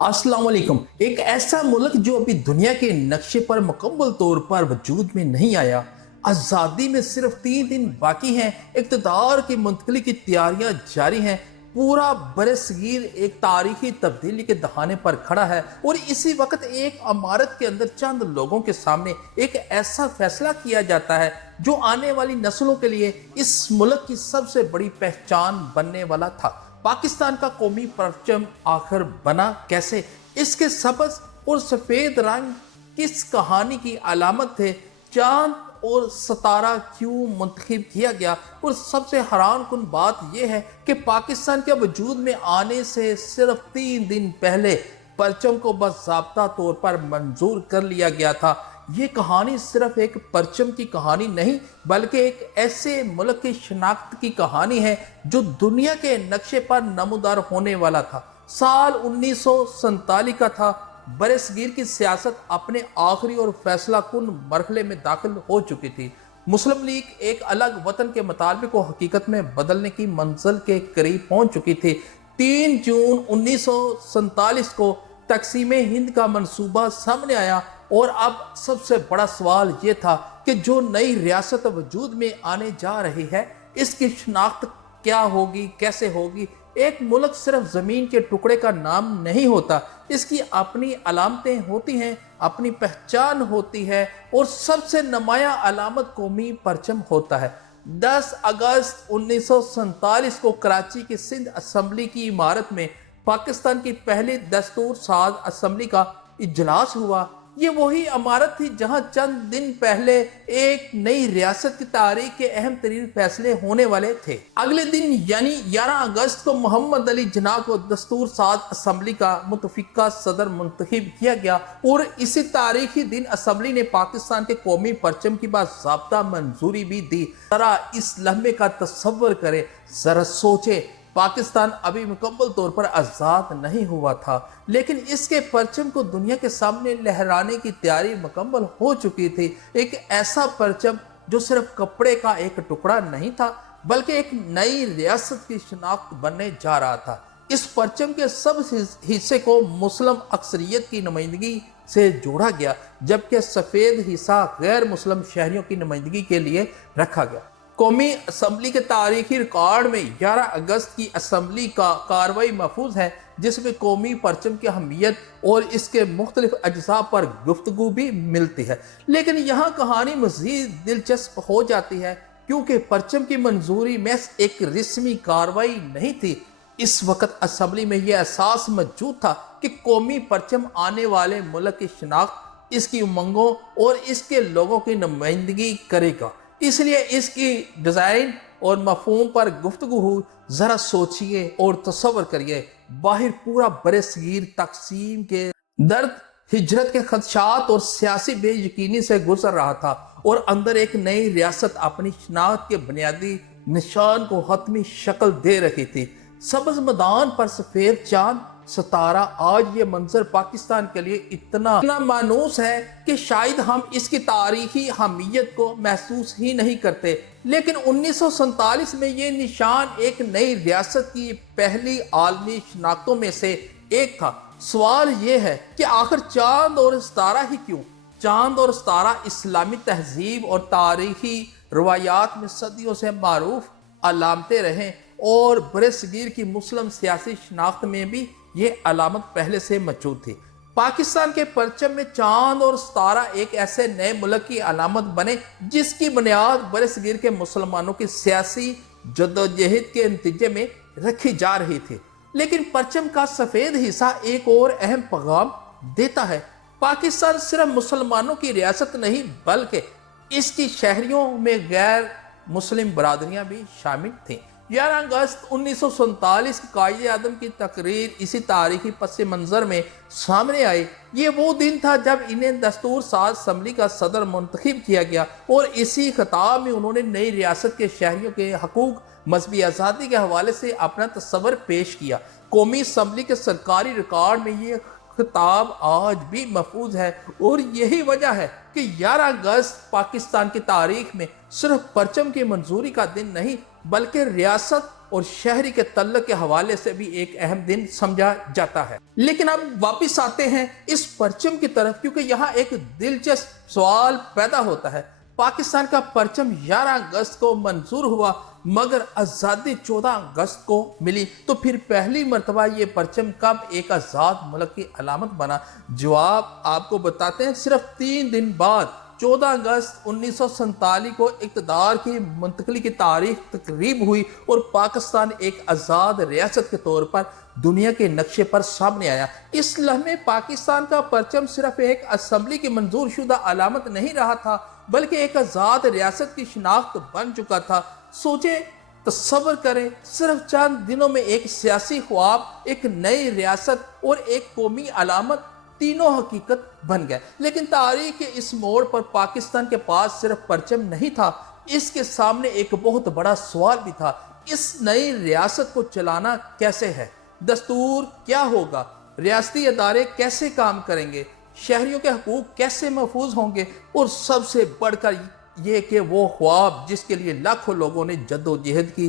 अस्सलाम वालेकुम। एक ऐसा मुल्क जो अभी दुनिया के नक्शे पर मुकम्मल तौर पर वजूद में नहीं आया, आज़ादी में सिर्फ 3 दिन बाकी हैं, इक़्तिदार की मुंतकली की तैयारियां जारी हैं, पूरा बरसगीर एक तारीखी तब्दीली के दहाने पर खड़ा है और इसी वक्त एक इमारत के अंदर चंद लोगों के सामने एक ऐसा फैसला किया जाता है जो आने वाली नस्लों के लिए इस मुल्क की सबसे बड़ी पहचान बनने वाला था। पाकिस्तान का कौमी परचम आखिर बना कैसे? इसके सब्ज़ और सफ़ेद रंग किस कहानी की अलामत थे? चांद और सितारा क्यों मुंतखब किया गया? और सबसे हैरान कुन बात यह है कि पाकिस्तान के वजूद में आने से सिर्फ 3 दिन पहले परचम को बाज़ाब्ता तौर पर मंजूर कर लिया गया था। ये कहानी सिर्फ एक परचम की कहानी नहीं, बल्कि एक ऐसे मुल्क की शनाख्त की कहानी है जो दुनिया के नक्शे पर नमूदार होने वाला था। साल 1947 का था। बरसगीर की सियासत अपने आखिरी और फैसला कुन मरहले में दाखिल हो चुकी थी। मुस्लिम लीग एक अलग वतन के मुतालबे को हकीकत में बदलने की मंजिल के करीब पहुंच चुकी थी। 3 जून 1947 को तकसीम हिंद का मंसूबा सामने आया और अब सबसे बड़ा सवाल ये था कि जो नई रियासत वजूद में आने जा रही है, इसकी शनाख्त क्या होगी, कैसे होगी? एक मुल्क सिर्फ ज़मीन के टुकड़े का नाम नहीं होता, इसकी अपनी अलामतें होती हैं, अपनी पहचान होती है और सबसे नुमाया अलामत कौमी परचम होता है। 10 अगस्त 1947 को कराची की सिंध असम्बली की इमारत में पाकिस्तान की पहली दस्तूर साज असम्बली का इजलास हुआ। ये वही इमारत थी जहां चंद दिन पहले एक नई रियासत की तारीख के अहम तरीन फैसले होने वाले थे। अगले दिन यानी 11 अगस्त को मोहम्मद अली जिन्ना को दस्तूर साज असम्बली का मुतफिका सदर मुंतखब किया गया और इसी तारीखी दिन असम्बली ने पाकिस्तान के कौमी परचम की बाज़ाब्ता मंजूरी भी दी। जरा इस लम्हे का तसव्वुर करें, जरा सोचे। पाकिस्तान अभी मुकम्मल तौर पर आज़ाद नहीं हुआ था, लेकिन इसके परचम को दुनिया के सामने लहराने की तैयारी मुकम्मल हो चुकी थी। एक ऐसा परचम जो सिर्फ कपड़े का एक टुकड़ा नहीं था, बल्कि एक नई रियासत की शनाख्त बनने जा रहा था। इस परचम के सब हिस्से को मुस्लिम अक्सरियत की नुमाइंदगी से जोड़ा गया, जबकि सफ़ेद हिस्सा गैर मुस्लिम शहरियों की नुमाइंदगी के लिए रखा गया। कौमी असम्बली के तारीखी रिकॉर्ड में 11 अगस्त की असम्बली का कार्रवाई महफूज है, जिसमें कौमी परचम की अहमियत और इसके मुख्तलिफ अज्जा पर गुफ्तगू भी मिलती है। लेकिन यहाँ कहानी मज़ीद दिलचस्प हो जाती है, क्योंकि परचम की मंजूरी में एक रस्मी कार्रवाई नहीं थी। इस वक्त असम्बली में यह एहसास मौजूद था कि कौमी परचम आने वाले मुल्क की शनाख्त, इसकी उमंगों और इसके लोगों की नुमाइंदगी करेगा। इसलिए इसकी डिज़ाइन और मफहूम पर गुफ्तगू हुई। ज़रा सोचिए और तसव्वुर करिए, बाहर पूरा बरसगीर तकसीम के दर्द, हिजरत के खदशात और सियासी बेयकीनी से गुजर रहा था और अंदर एक नई रियासत अपनी शनाख्त के बुनियादी निशान को हतमी शक्ल दे रही थी। सब्ज़ मैदान पर सफ़ेद चांद, सितारा। आज ये मंजर पाकिस्तान के लिए इतना मानूस है कि शायद हम इसकी तारीखी अहमियत को महसूस ही नहीं करते। लेकिन 1947 में ये निशान एक नई रियासत की पहली आलमी शनाख्तों में से एक था। सवाल ये है कि आखिर चांद और सितारा ही क्यों? चांद और सितारा इस्लामी तहजीब और तारीखी रवायात में सदियों से मारूफ अलामतें रहें और बरसगीर की मुस्लिम सियासी शनाख्त में भी ये अलामत पहले से मौजूद थी। पाकिस्तान के परचम में चांद और सितारा एक ऐसे नए मुल्क की अलामत बने जिसकी बुनियाद बरसगीर के मुसलमानों की सियासी जद्दोजहद के नतीजे में रखी जा रही थी। लेकिन परचम का सफ़ेद हिस्सा एक और अहम पैगाम देता है। पाकिस्तान सिर्फ मुसलमानों की रियासत नहीं, बल्कि इसकी शहरियों में गैर मुस्लिम बरादरियां भी शामिल थीं। 11 अगस्त 1947 की कायदे आदम की तकरीर इसी तारीखी पस मंज़र में सामने आई। ये वो दिन था जब इन्हें दस्तूर साज असम्बली का सदर मुंतखब किया गया और इसी खिताब में उन्होंने नई रियासत के शहरियों के हकूक, मजहबी आज़ादी के हवाले से अपना तस्वर पेश किया। कौमी असम्बली के सरकारी रिकॉर्ड में ये खिताब आज भी महफूज है और यही वजह है कि 11 अगस्त पाकिस्तान की तारीख में सिर्फ परचम की मंजूरी का दिन नहीं, बल्कि रियासत और शहरी के तल्लुक के हवाले से भी एक अहम दिन समझा जाता है। लेकिन अब वापस आते हैं इस परचम की तरफ, क्योंकि यहाँ एक दिलचस्प सवाल पैदा होता है। पाकिस्तान का परचम 11 अगस्त को मंजूर हुआ, मगर आज़ादी 14 अगस्त को मिली। तो फिर पहली मरतबा ये परचम कब एक आज़ाद मुल्क की अलामत बना? जवाब आपको बताते हैं। सिर्फ 3 दिन बाद 14 अगस्त 1947 को इक़्तिदार की मुंतकली की तारीख तकरीब हुई और पाकिस्तान एक आज़ाद रियासत के तौर पर दुनिया के नक्शे पर सामने आया। इस लम्हे पाकिस्तान का परचम सिर्फ एक असम्बली की मंजूर शुदा अलामत नहीं रहा था, बल्कि एक आज़ाद रियासत की शिनाख्त बन चुका था। सोचे, तसव्वुर करें, सिर्फ चंद दिनों में एक सियासी ख्वाब, एक नई रियासत और एक कौमी अलामत तीनों हकीकत बन गए। लेकिन तारीख के इस मोड़ पर पाकिस्तान के पास सिर्फ परचम नहीं था, इसके सामने एक बहुत बड़ा सवाल भी था। इस नई रियासत को चलाना कैसे है? दस्तूर क्या होगा? रियासती अदारे कैसे काम करेंगे? शहरियों के हकूक कैसे महफूज होंगे? और सबसे बढ़कर ये कि वो ख्वाब जिसके लिए लाखों लोगों ने जद्दोजहद की,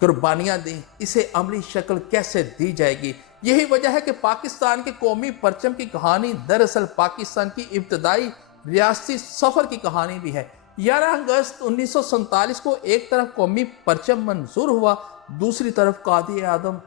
कुर्बानियां दी, इसे अमली शक्ल कैसे दी जाएगी? यही वजह है कि पाकिस्तान के कौमी परचम की कहानी दरअसल पाकिस्तान की इब्तदाई रियासती सफर की कहानी भी है। 11 अगस्त 1947 को एक तरफ कौमी परचम मंजूर हुआ, दूसरी तरफ कायदे आज़म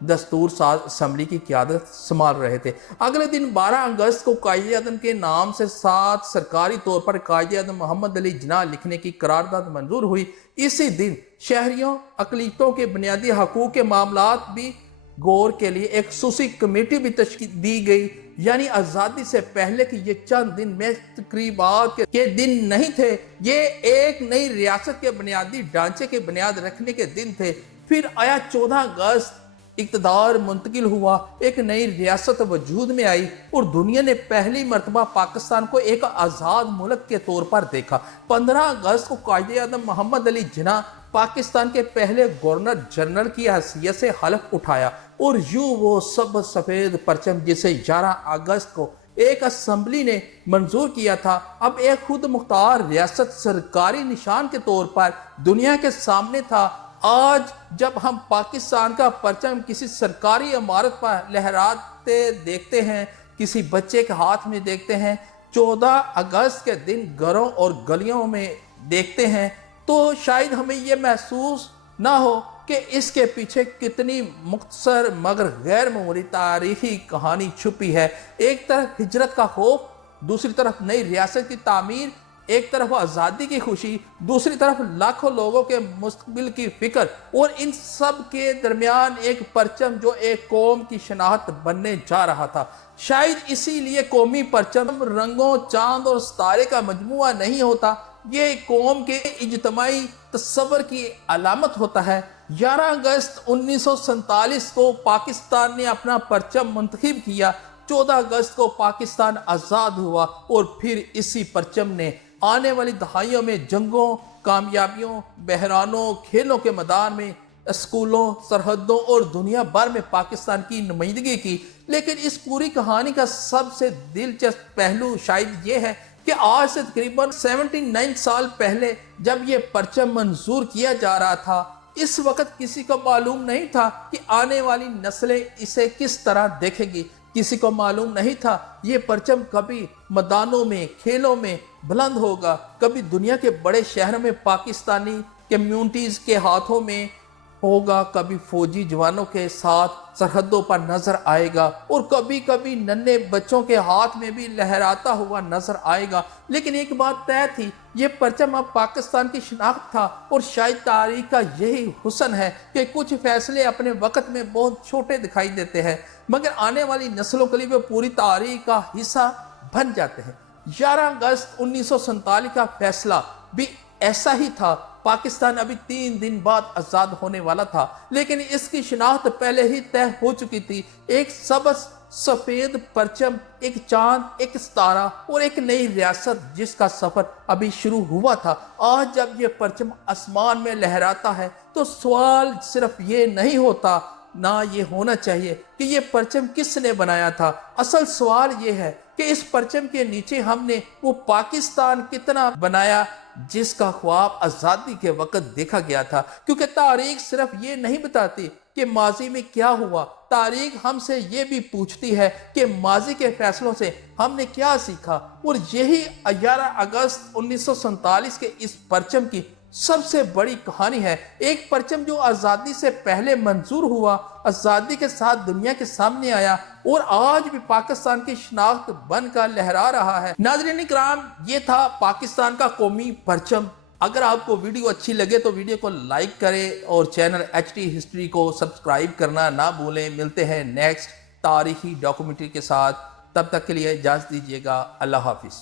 दस्तूर साज असम्बली की क़यादत संभाल रहे थे। अगले दिन 12 अगस्त को कायदे आज़म के नाम से 7 सरकारी तौर पर कायदे आज़म मोहम्मद अली जिन्ना लिखने की करारदाद मंजूर हुई। इसी दिन शहरियों, अक़लियतों के बुनियादी हकूक़ के मामलात भी गौर के लिए एक खुसूसी कमेटी भी तश्कील दी गई। यानी आज़ादी से पहले कि ये चंद दिन में तकरीबात के दिन नहीं थे, ये एक नई रियासत के बुनियादी ढांचे के बुनियाद रखने के दिन थे। फिर आया 14 अगस्त, इक़्तिदार मुंतकिल हुआ, एक नई रियासत वजूद में आई और दुनिया ने पहली मरतबा पाकिस्तान को एक आज़ाद मुल्क के तौर पर देखा। 15 अगस्त को कायदे आज़म मोहम्मद अली जिन्ना पाकिस्तान के पहले गवर्नर जनरल की हैसियत से हलफ उठाया और यूं वो सब सफ़ेद परचम जिसे 11 अगस्त को एक असम्बली ने मंजूर किया था, अब एक खुद मुख्तार रियासत सरकारी निशान के तौर पर दुनिया के सामने था। आज जब हम पाकिस्तान का परचम किसी सरकारी इमारत पर लहराते देखते हैं, किसी बच्चे के हाथ में देखते हैं, 14 अगस्त के दिन घरों और गलियों में देखते हैं, तो शायद हमें यह महसूस ना हो कि इसके पीछे कितनी मुख्तसर मगर गैर मामूली तारीखी कहानी छुपी है। एक तरफ हिजरत का खौफ, दूसरी तरफ नई रियासत की तामीर, एक तरफ आज़ादी की खुशी, दूसरी तरफ लाखों लोगों के मुस्तकबिल की फिक्र, और इन सब के दरमियान एक परचम जो एक कौम की शनाख्त बनने जा रहा था। शायद इसीलिए कौमी परचम रंगों, चांद और सितारे का मजमुआ नहीं होता, ये कौम के इज्तिमाई तस्वर की अलामत होता है। 11 अगस्त 1947 को पाकिस्तान ने अपना परचम मुंतखब किया, 14 अगस्त को पाकिस्तान आज़ाद हुआ और फिर इसी परचम ने आने वाली दहाइयों में जंगों, कामयाबियों, बहरानों, खेलों के मैदान में, स्कूलों, सरहदों और दुनिया भर में पाकिस्तान की नुमाइंदगी की। लेकिन इस पूरी कहानी का सबसे दिलचस्प पहलू शायद ये है कि आज से तकरीबन 79 साल पहले जब ये परचम मंजूर किया जा रहा था, इस वक्त किसी को मालूम नहीं था कि आने वाली नस्लें इसे किस तरह देखेंगी। किसी को मालूम नहीं था ये परचम कभी मैदानों में, खेलों में बुलंद होगा, कभी दुनिया के बड़े शहरों में पाकिस्तानी कम्युनिटीज़ के हाथों में होगा, कभी फौजी जवानों के साथ सरहदों पर नजर आएगा, और कभी कभी नन्हे बच्चों के हाथ में भी लहराता हुआ नजर आएगा। लेकिन एक बात तय थी, ये परचम अब पाकिस्तान की शिनाख्त था, और शायद तारीख का यही हुस्न है कि कुछ फैसले अपने वक्त में बहुत छोटे दिखाई देते हैं, मगर आने वाली नस्लों के लिए वे पूरी तारीख का हिस्सा बन जाते हैं। 11 अगस्त 1947 का फैसला भी ऐसा ही था। पाकिस्तान अभी 3 दिन बाद आज़ाद होने वाला था, लेकिन इसकी शिनाख्त पहले ही तय हो चुकी थी। एक सबज सफ़ेद परचम, एक चांद, एक सितारा और एक नई रियासत जिसका सफ़र अभी शुरू हुआ था। आज जब ये परचम आसमान में लहराता है तो सवाल सिर्फ ये नहीं होता, ना ये होना चाहिए कि ये परचम किसने बनाया था। असल सवाल ये है कि इस परचम के नीचे हमने वो पाकिस्तान कितना बनाया جس کا خواب آزادی کے وقت دیکھا گیا تھا، کیونکہ تاریخ صرف یہ نہیں بتاتی کہ ماضی میں کیا ہوا، تاریخ ہم سے یہ بھی پوچھتی ہے کہ ماضی کے فیصلوں سے ہم نے کیا سیکھا۔ اور یہی 11 اگست 1947 کے اس پرچم کی سب سے بڑی کہانی ہے، ایک پرچم جو آزادی سے پہلے منظور ہوا، آزادی کے ساتھ دنیا کے سامنے آیا اور آج بھی پاکستان کی شناخت بن کر لہرا رہا ہے۔ ناظرین کرام، یہ تھا پاکستان کا قومی پرچم۔ اگر آپ کو ویڈیو اچھی لگے تو ویڈیو کو لائک کریں اور چینل ایچ ٹی ہسٹری کو سبسکرائب کرنا نہ بھولیں۔ ملتے ہیں نیکسٹ تاریخی ڈاکومنٹری کے ساتھ، تب تک کے لیے اجازت دیجیے گا۔ اللہ حافظ۔